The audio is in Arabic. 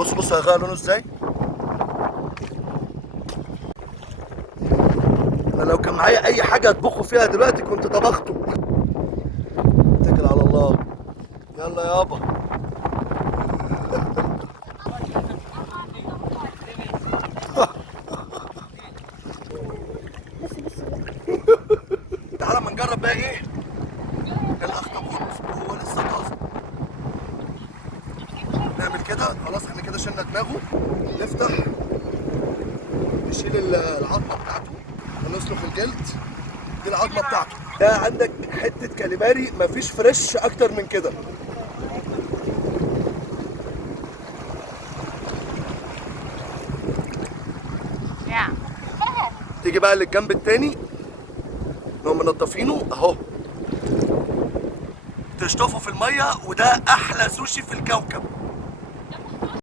بص بص هيغير لونه ازاي. انا لو كان معايا اي حاجه اطبخه فيها دلوقتي كنت طبخته. اتكل على الله. يلا يابا. تعالى اما نجرب بقى ايه الاخطبوط. هو لسه طازه. نعمل كده خلاص، احنا كده شلنا دماغه. نفتح نشيل العظمه بتاعته ونسلخ الجلد. دي العظمه بتاعته. ده عندك حته كاليماري، مفيش فريش اكتر من كده. تيجي بقى للجنب التاني نقوم منضفينه اهو، تشطفه في الميه، وده احلى سوشي في الكوكب.